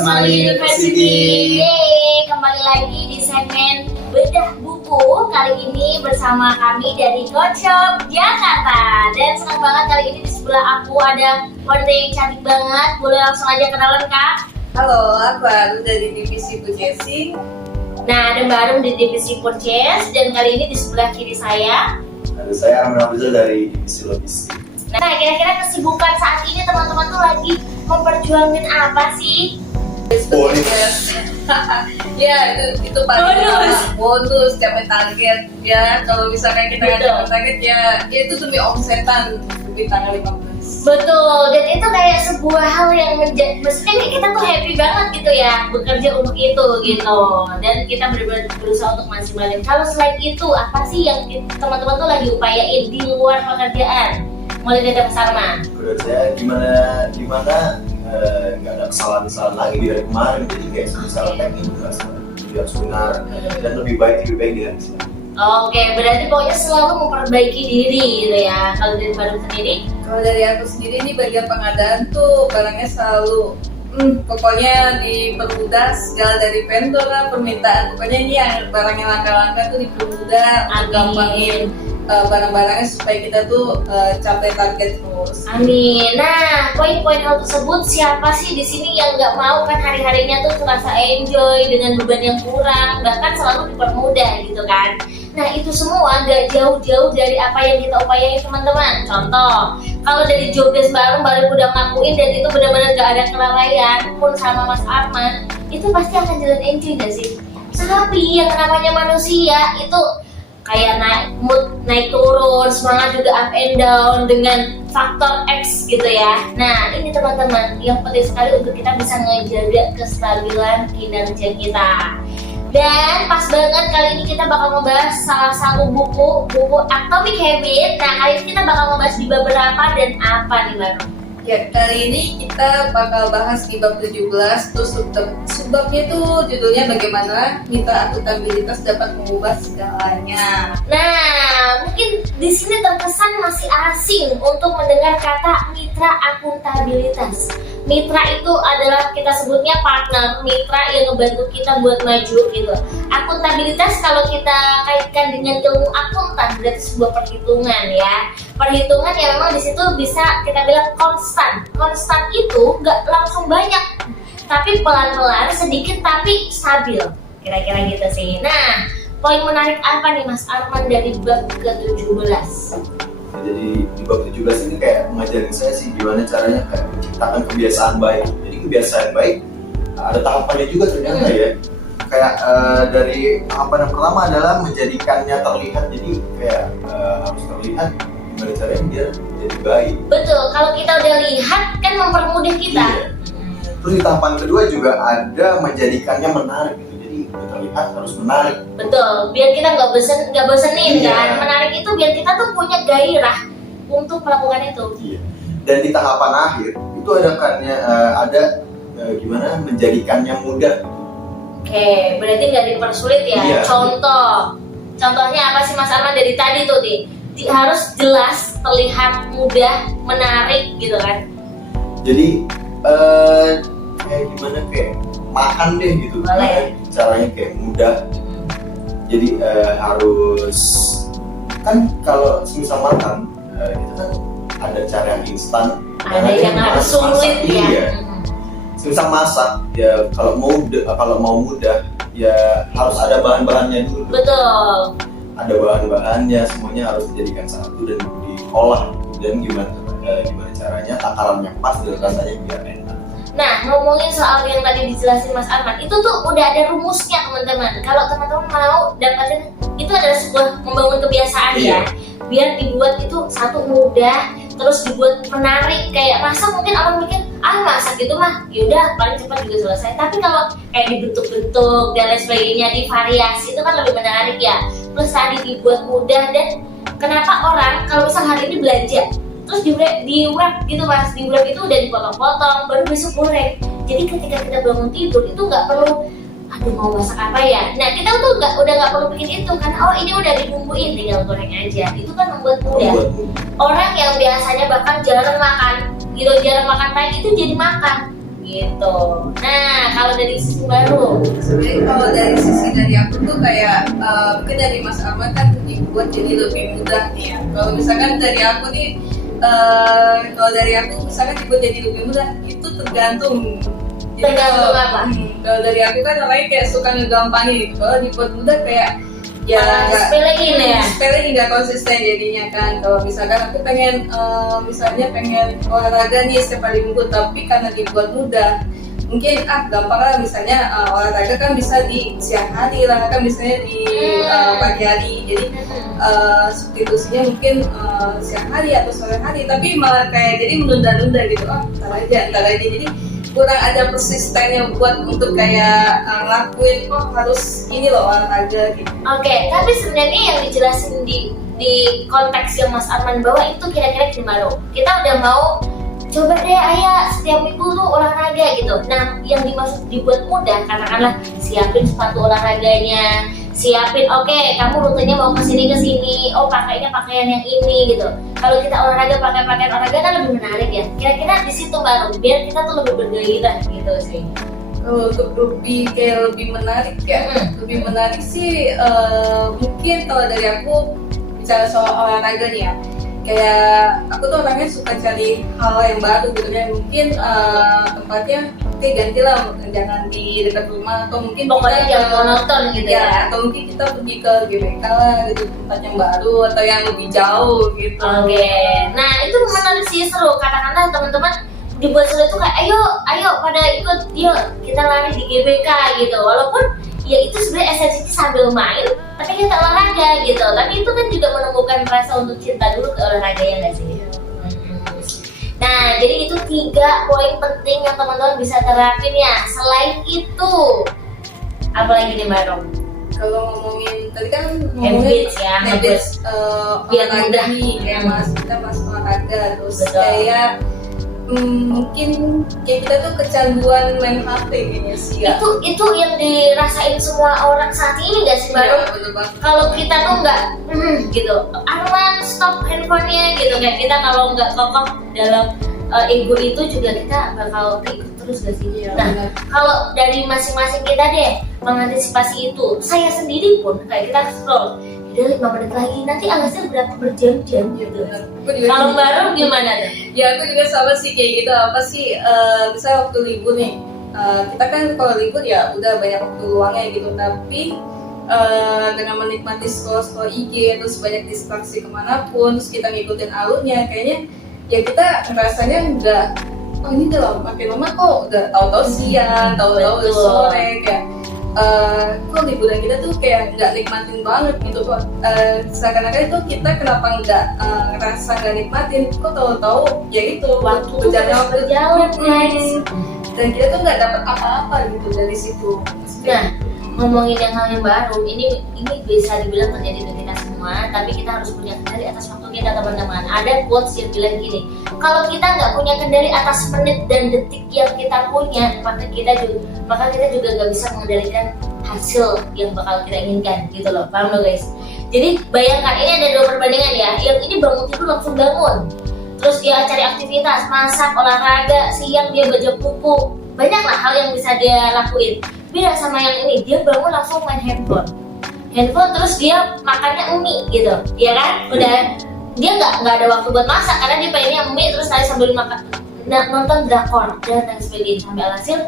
Asmali University. Yeay, kembali lagi di segmen Bedah Buku. Kali ini bersama kami dari Coach Shop Jakarta. Dan senang banget kali ini di sebelah aku ada wanita yang cantik banget. Boleh langsung aja kenalan, Kak? Halo, aku Aru dari divisi purchasing. Nah, ada Mbak Arum di divisi purchase. Dan kali ini di sebelah kiri saya Ada saya Arman Abdul dari divisi logistik. Nah, kira-kira kesibukan saat ini teman-teman tuh lagi memperjuangin apa sih? Bonus. Ya, itu paling bonus capai target ya. Kalau misalkan kita nggak capai target ya itu demi omsetan di tanggal 15. Betul, dan itu kayak sebuah hal yang maksudnya kita tuh happy banget gitu ya bekerja untuk itu gitu. Dan kita benar-benar berusaha untuk maksimalin. Kalau selain itu, apa sih yang teman-teman tuh lagi upayain di luar pekerjaan? Mulai dari Mas Arman. Menurut saya gimana nggak ada kesalahan lagi dari kemarin, jadi kayak misalnya teknik tidak harus benar dan lebih baik dari sekarang. Oke, berarti pokoknya selalu memperbaiki diri gitu ya. Kalau dari Baru sendiri? Kalau dari aku sendiri nih bagian pengadaan tuh barangnya selalu pokoknya dipermudah, segala dari vendor lah, permintaan. Pokoknya ini yang barang yang langka-langka tuh dipermudah, gampangin barang-barangnya supaya kita tuh capai target terus. Amin. Nah, poin-poin hal tersebut siapa sih di sini yang nggak mau kan hari-harinya tuh terasa enjoy dengan beban yang kurang, bahkan selalu dipermudah gitu kan. Nah, itu semua nggak jauh-jauh dari apa yang kita upayain teman-teman. Contoh, kalau dari jobdesk baru udah ngakuin dan itu benar-benar nggak ada kelalaian pun sama Mas Arman, itu pasti akan jalan enjoy nggak sih? Tapi yang namanya manusia itu kayak naik turun, semangat juga up and down dengan faktor X gitu ya. Nah, ini teman-teman yang penting sekali untuk kita bisa ngejaga kestabilan kinerja kita. Dan pas banget kali ini kita bakal ngebahas salah satu buku Atomic Habits. Nah, kali ini kita bakal ngebahas di beberapa dan apa nih baru. Ya, kali ini kita bakal bahas di bab 17. Terus subbabnya tuh judulnya bagaimana mitra akuntabilitas dapat mengubah segalanya. Nah, mungkin di sini terkesan masih asing untuk mendengar kata mitra akuntabilitas. Mitra itu adalah kita sebutnya partner, mitra yang ngebantu kita buat maju gitu. Akuntabilitas kalau kita kaitkan dengan ilmu akuntan berarti sebuah perhitungan ya. Perhitungan yang memang di situ bisa kita bilang konstan. Konstan itu nggak langsung banyak, tapi pelan-pelan, sedikit tapi stabil. Kira-kira gitu sih. Nah, poin menarik apa nih Mas Arman dari bab ke-17? Jadi di bab 17 ini kayak mengajarin saya sih gimana caranya kayak menciptakan kebiasaan baik. Jadi kebiasaan baik ada tahapannya juga ternyata ya. Kayak dari tahapan yang pertama adalah menjadikannya terlihat. Jadi kayak harus terlihat gimana caranya dia jadi baik. Betul, kalau kita udah lihat kan mempermudah kita. Iya. Terus di tahapan kedua juga ada menjadikannya menarik gitu. Jadi terlihat harus menarik. Betul, biar kita nggak bosenin Iya. kan. Menarik itu biar kita tuh punya gairah untuk melakukan itu. Iya. Dan di tahapan akhir itu ada gimana menjadikannya mudah. Oke, berarti nggak dipersulit ya. Iya. Contohnya apa sih Mas Arman dari tadi tuh harus jelas, terlihat mudah, menarik gitu kan. Jadi kayak gimana kayak makan deh gitu. Boleh. Caranya kayak mudah. Jadi harus kan kalau misal makan itu kan ada cara yang instan, Ada yang harus sulit ya. Iya. Misal masak ya kalau mau mudah ya harus ada bahan-bahannya dulu. Betul. Ada bahan-bahannya, semuanya harus dijadikan satu dan diolah. Dan gimana caranya takaran yang pas dan rasanya biar enak. Nah, ngomongin soal yang tadi dijelasin Mas Arman, itu tuh udah ada rumusnya teman-teman. Kalau teman-teman mau dapatin, itu adalah sebuah membangun kebiasaan ya. Biar dibuat itu satu mudah, terus dibuat menarik. Kayak masak mungkin orang mikir, masak gitu mah, yaudah paling cepat juga selesai. Tapi kalau kayak dibentuk-bentuk dan lain sebagainya, divariasi itu kan lebih menarik ya. Plus tadi dibuat mudah dan kenapa orang kalau misal hari ini belanja terus di web gitu Mas, di web itu udah dipotong-potong baru besok goreng. Jadi ketika kita bangun tidur itu nggak perlu aduh mau masak apa ya. Nah kita tuh udah nggak perlu bikin itu karena oh ini udah dibumbuin tinggal goreng aja. Itu kan membuat mudah. Orang yang biasanya bahkan jarang makan gitu, jarang makan pagi itu jadi makan gitu. Nah, kalau dari sisi baru, Sebenarnya kalau dari sisi dari aku tuh kayak mungkin dari Mas Ahmad kan dibuat jadi lebih mudah nih ya. Kalau misalkan dari aku nih, kalau dari aku misalkan dibuat jadi lebih mudah itu tergantung. Jadi Tergantung apa? Kalau dari aku kan orangnya kayak suka ngegampangin gitu. Kalau dibuat mudah kayak ya sepelein ya. sepele nggak konsisten jadinya kan. Kalau misalkan aku pengen misalnya pengen olahraga nih setiap hari minggu, tapi karena dibuat mudah mungkin gampang lah, misalnya olahraga kan bisa di siang hari lah kan, misalnya di pagi hari, jadi substitusinya mungkin siang hari atau sore hari, tapi malah kayak jadi menunda-nunda gitu, ntar aja, jadi kurang ada persistennya buat untuk kayak ngelakuin harus ini loh olahraga gitu. Oke, tapi sebenarnya yang dijelasin di konteks yang Mas Arman bawa itu kira-kira gimana? Kita udah mau coba deh ayah setiap minggu tuh olahraga gitu. Nah, yang dimaksud dibuat mudah, katakanlah siapin sepatu olahraganya, siapin kamu rutenya mau kesini, oh pakainya pakaian yang ini gitu. Kalau kita olahraga pakai pakaian olahraga kan lebih menarik ya. Kira-kira di situ baru biar kita tuh lebih bergairah gitu sih. Kalau untuk lebih menarik ya, lebih menarik sih mungkin kalau dari aku bicara soal olahraga nih ya, kayak aku tuh orangnya suka cari hal yang baru gitu ya, mungkin tempatnya gantilah, jangan di dekat rumah, atau mungkin Pokoknya kita jangan monoton gitu ya. atau mungkin kita pergi ke GBK lah gitu, tempat yang baru atau yang lebih jauh gitu. Oke, nah itu menarik sih, seru. Katakanlah teman-teman dibuat seru itu kayak ayo pada ikut, yuk kita lari di GBK gitu. Walaupun ya itu sebenarnya esensinya sambil main, tapi kita olahraga gitu. Tapi itu kan juga menemukan rasa untuk cinta dulu ke olahraga, ya nggak sih? Nah, jadi itu 3 poin penting yang teman-teman bisa terapin ya. Selain itu, apa lagi nih Mbak Rom? Kalau ngomongin tadi kan ngomongin Habits ya, habits biar olahraga mudah. nih, kayak kita olahraga, terus Betul. kayak mungkin kayak kita tuh kecanduan main HP kayaknya sih ya. Itu yang dirasain semua orang saat ini nggak sih Mbak Rom? Ya, bener banget. Kalau kita tuh nggak gitu, Arman stop handphonenya gitu, kayak kita kalau nggak kokoh dalam ego itu juga kita bakal ikut terus gak sih? Iya, Nah, bener. kalau dari masing-masing kita deh mengantisipasi itu, saya sendiri pun kayak kita scroll, udah 5 menit lagi, nanti alasnya berapa berjam-jam Iya, gitu. bener. Aku juga Kalau gitu. Mbak Rom gimana tuh? Ya aku juga sama sih kayak gitu, apa sih misalnya waktu libur nih, kita kan kalau libur ya udah banyak waktu luangnya gitu, tapi dengan menikmati scroll IG terus banyak distraksi kemanapun, terus kita ngikutin alurnya, kayaknya ya kita rasanya nggak, ini udah makin lama kok udah tahu-tahu siang, tahu-tahu udah Betul. sore, kayak kok liburan kita tuh kayak nggak nikmatin banget gitu kok. Seakan-akan itu kita kenapa nggak ngerasa nggak nikmatin, kok tahu-tahu ya itu Waktu tuh terus berjalan, guys. dan kita tuh nggak dapat apa-apa gitu dari situ. Nah, ngomongin yang hal yang baru, ini bisa dibilang terjadi di kita semua, tapi kita harus punya kendali atas waktu kita, teman-teman. Ada quotes yang bilang gini, kalau kita nggak punya kendali atas menit dan detik yang kita punya, maka kita juga nggak bisa mengendalikan hasil yang bakal kita inginkan, gitu loh. Paham loh guys? Jadi bayangkan, ini ada 2 perbandingan ya. Yang ini bangun tidur langsung bangun, terus dia cari aktivitas, masak, olahraga, siang dia baca buku, banyaklah hal yang bisa dia lakuin. Beda sama yang ini, dia bangun langsung main handphone, terus dia makannya mie gitu, ya kan? Udah, dia nggak ada waktu buat masak karena dia pengennya mie terus tadi sambil makan, nonton drakor dan lain sebagainya, sampai alhasil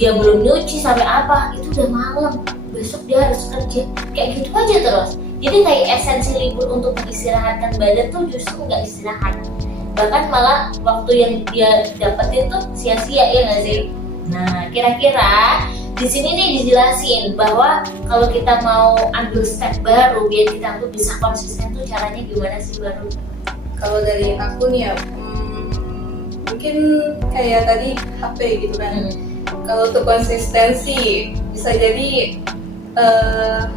dia belum nyuci sampai apa, itu udah malam, besok dia harus kerja, kayak gitu aja terus. Jadi kayak esensi libur untuk mengistirahatkan badan tuh justru nggak istirahat, bahkan malah waktu yang dia dapetin tuh sia-sia, ya nggak sih? Nah, kira-kira di sini nih dijelasin bahwa kalau kita mau ambil step baru biar kita tuh bisa konsisten tuh caranya gimana sih baru? Kalau dari aku nih ya, mungkin kayak tadi HP gitu kan. Kalau untuk konsistensi bisa jadi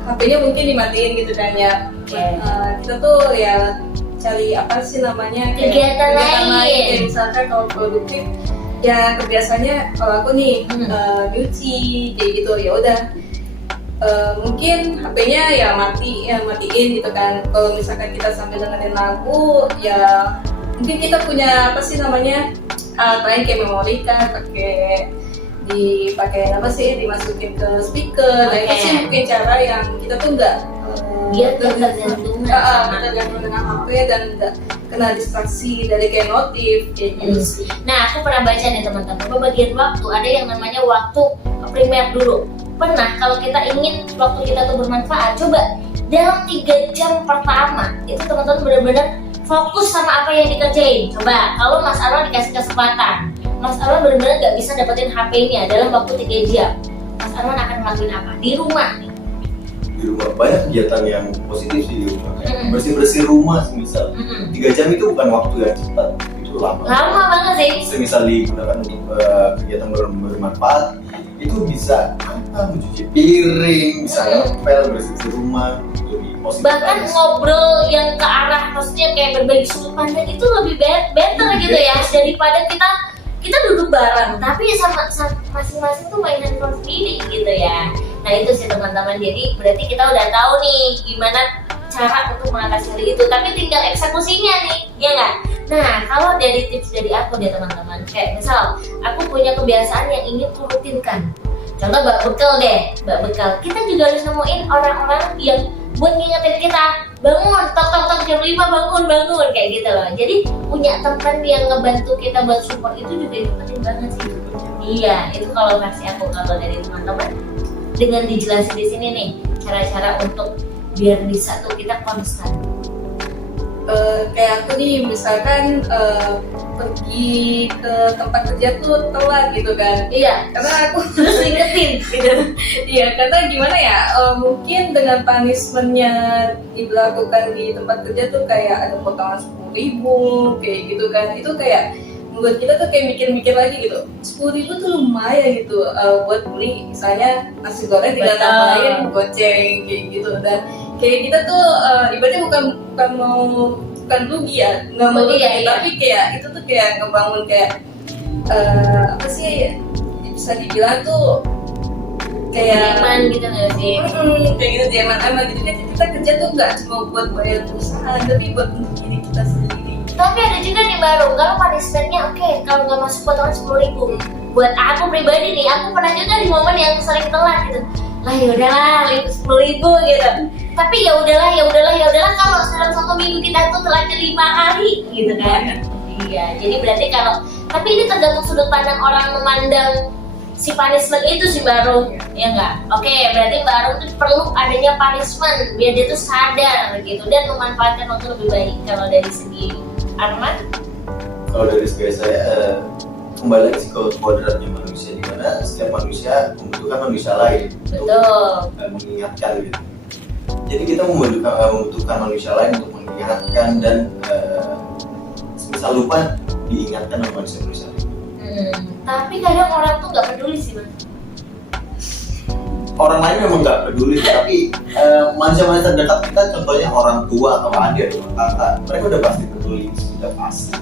HP-nya mungkin dimatiin gitu kan ya. Kita tuh ya cari apa sih namanya Kegiatan lain. Kayak misalkan kalau produktif ya kebiasaannya kalau aku nih nyuci kayak gitu, ya udah mungkin HP-nya ya matiin gitu kan. Kalau misalkan kita sambil dengerin lagu ya mungkin kita punya apa sih namanya lain kayak memori kan, pakai dipakai apa sih, dimasukin ke speaker. Nah itu sih mungkin cara yang kita tuh nggak biar tergantung dengan HP dan nggak kena distraksi dari kayak notif kayak gitu sih. Nah, aku pernah baca nih teman-teman, pembagian waktu ada yang namanya waktu primer dulu. Pernah kalau kita ingin waktu kita tuh bermanfaat, coba dalam 3 jam pertama itu teman-teman benar-benar fokus sama apa yang dikerjain. Coba kalau Mas Arwan dikasih kesempatan, Mas Arwan benar-benar nggak bisa dapetin HP-nya dalam waktu 3 jam. Mas Arwan akan ngelakuin apa? Di rumah nih. Di rumah banyak kegiatan yang positif sih di rumah, kayak bersih-bersih rumah misal. 3 jam itu bukan waktu yang cepat, itu lama Banget sih. misal digunakan untuk kegiatan bermanfaat, itu bisa mencuci piring, bisa ngepel, bersih rumah, lebih positif. Bahkan ngobrol yang ke arah maksudnya kayak berbagi sudut pandang itu lebih better gitu ya, daripada kita duduk bareng tapi sama masing-masing tuh main handphone sendiri gitu ya. Nah itu sih teman-teman, jadi berarti kita udah tahu nih gimana cara untuk mengatasi hal itu, tapi tinggal eksekusinya nih, ya nggak? Nah kalau dari tips dari aku deh teman-teman, kayak misal aku punya kebiasaan yang ingin ku rutinkan. Contoh bak bekal deh, bak bekal. Kita juga harus nemuin orang-orang yang buat ngingetin kita, bangun, tok jam 5 bangun kayak gitu loh. Jadi punya teman yang ngebantu kita buat support itu juga itu penting banget sih. Iya, itu kalau versi aku. Kalau dari teman-teman dengan dijelasin di sini nih cara-cara untuk biar bisa tuh kita konstan. Kayak aku nih misalkan pergi ke tempat kerja tuh telat gitu kan. Iya, Karena aku terus ingetin gitu. iya, karena gimana ya, mungkin dengan punishmentnya diberlakukan di tempat kerja tuh kayak ada potongan 10.000 kayak gitu kan. Itu kayak membuat kita tuh kayak mikir-mikir lagi gitu, 10.000 tuh lumayan gitu buat beli misalnya nasi goreng tinggal tambahin goceng kayak gitu. Dan kayak kita tuh ibaratnya bukan rugi ya, nggak mau rugi, tapi kayak itu tuh kayak ngebangun kayak apa sih, bisa dibilang tuh kayak Iman gitu nggak sih? kayak gitu zaman gitu kan. Kita kerja tuh nggak cuma buat bayar perusahaan tapi buat untuk diri kita sendiri. Tapi ada juga nih baru, kalau punishmentnya oke, kalau nggak masuk potongan 10.000. Buat aku pribadi nih, aku pernah juga di momen yang sering telat gitu. Lah ya udahlah, 10.000 gitu. Tapi ya udahlah kalau dalam 1 minggu kita tuh telatnya 5 kali gitu kan. Iya, jadi berarti kalau, tapi ini tergantung sudut pandang orang memandang si punishment itu sih baru, ya enggak? Oke, berarti baru tuh perlu adanya punishment biar dia tuh sadar gitu dan memanfaatkan waktu lebih baik. Kalau dari segi Arman? Kalau dari segi saya kembali ke kodratnya manusia, di mana setiap manusia membutuhkan manusia lain Betul. untuk mengingatkan gitu. Jadi kita membutuhkan manusia lain untuk mengingatkan dan semisal lupa diingatkan oleh manusia lain. Tapi kadang orang tuh nggak peduli sih, Mas. Orang lain memang nggak peduli, tapi manusia-manusia terdekat kita, contohnya orang tua atau adik atau kakak, mereka udah pasti peduli, sudah pasti.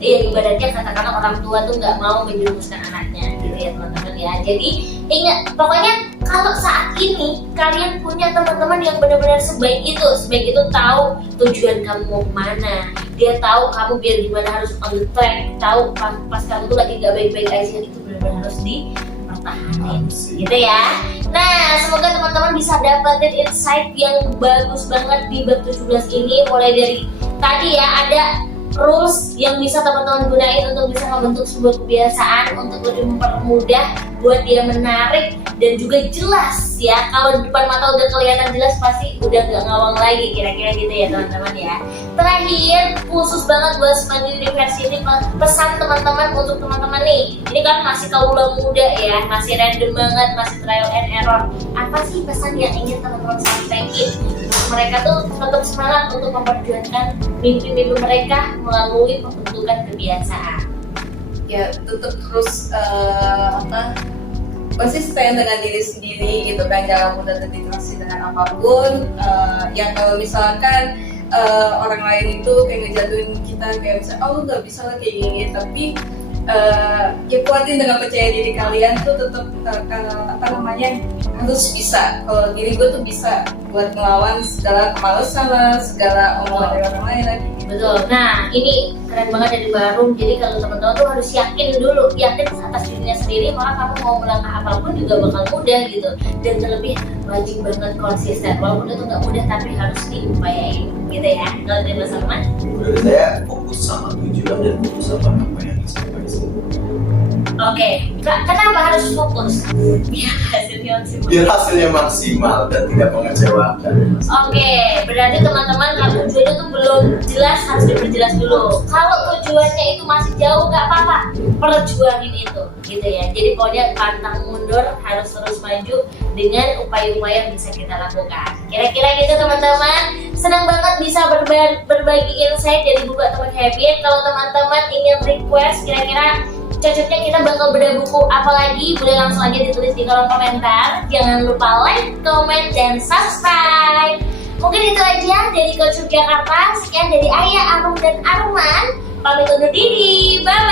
Iya, ibaratnya katakanlah orang tua tuh nggak mau menjerumuskan anaknya, gitu ya teman-teman ya. Jadi ingat, pokoknya kalau saat ini kalian punya teman-teman yang benar-benar sebaik itu tahu tujuan kamu mau kemana, dia tahu kamu biar gimana harus on the track, tahu pas kamu tuh lagi nggak baik-baik aja, itu benar-benar harus dipertahankan, gitu ya. Nah, semoga teman-teman bisa dapetin insight yang bagus banget di bab 17 ini, mulai dari tadi ya ada rules yang bisa teman-teman gunain untuk bisa membentuk sebuah kebiasaan untuk lebih mempermudah buat dia menarik dan juga jelas ya. Kalau di depan mata udah kelihatan jelas, pasti udah nggak ngawang lagi, kira-kira gitu ya teman-teman ya. Terakhir, khusus banget buat Smart University, pesan teman-teman untuk teman-teman nih, ini kan masih kaula muda ya, masih random banget, masih trial and error. Apa sih pesan yang ingin teman-teman sampaikan? Mereka tuh tetap semangat untuk memperjuangkan mimpi-mimpi mereka melalui pembentukan kebiasaan. Ya tetap terus konsisten dengan diri sendiri gitu kan, jangan mudah terdistraksi dengan apapun. Yang kalau misalkan orang lain itu kayak ngejatuhin kita kayak misalnya, oh lu nggak bisa lah kayak gini, tapi ya kuatin dengan percaya diri kalian tuh tetap harus bisa. Kalau diri gue tuh bisa buat ngelawan segala kemalasan lah, segala omongan dari orang lain lagi. Betul. Nah, ini keren banget dari Barum. Jadi kalau teman-teman tuh harus yakin dulu, yakin atas dirinya sendiri, maka kamu mau melangkah apapun juga bakal mudah gitu. Dan terlebih wajib banget konsisten. Walaupun itu nggak mudah, tapi harus diupayain, gitu ya. Kalau dari Mas Arman? Dari saya fokus sama tujuan dan fokus sama apa yang disampaikan. Oke, kenapa harus fokus? Biar hasilnya maksimal. Biar hasilnya maksimal dan tidak mengecewakan. Oke, berarti teman-teman kalau tujuannya tuh belum jelas harus diperjelas dulu. Kalau tujuannya itu masih jauh nggak apa-apa, perjuangin itu, gitu ya. Jadi pokoknya pantang mundur, harus terus maju dengan upaya-upaya yang bisa kita lakukan. Kira-kira gitu teman-teman. Senang banget bisa berbagi insight dari buku Atomic Habits. Kalau teman-teman ingin request kira-kira cocoknya kita bakal bedah buku apa lagi, boleh langsung aja ditulis di kolom komentar. Jangan lupa like, comment, dan subscribe. Mungkin itu aja dari Coach Jakarta. Sekian dari Ayah, Arum, dan Arman. Pamit undur diri. Bye.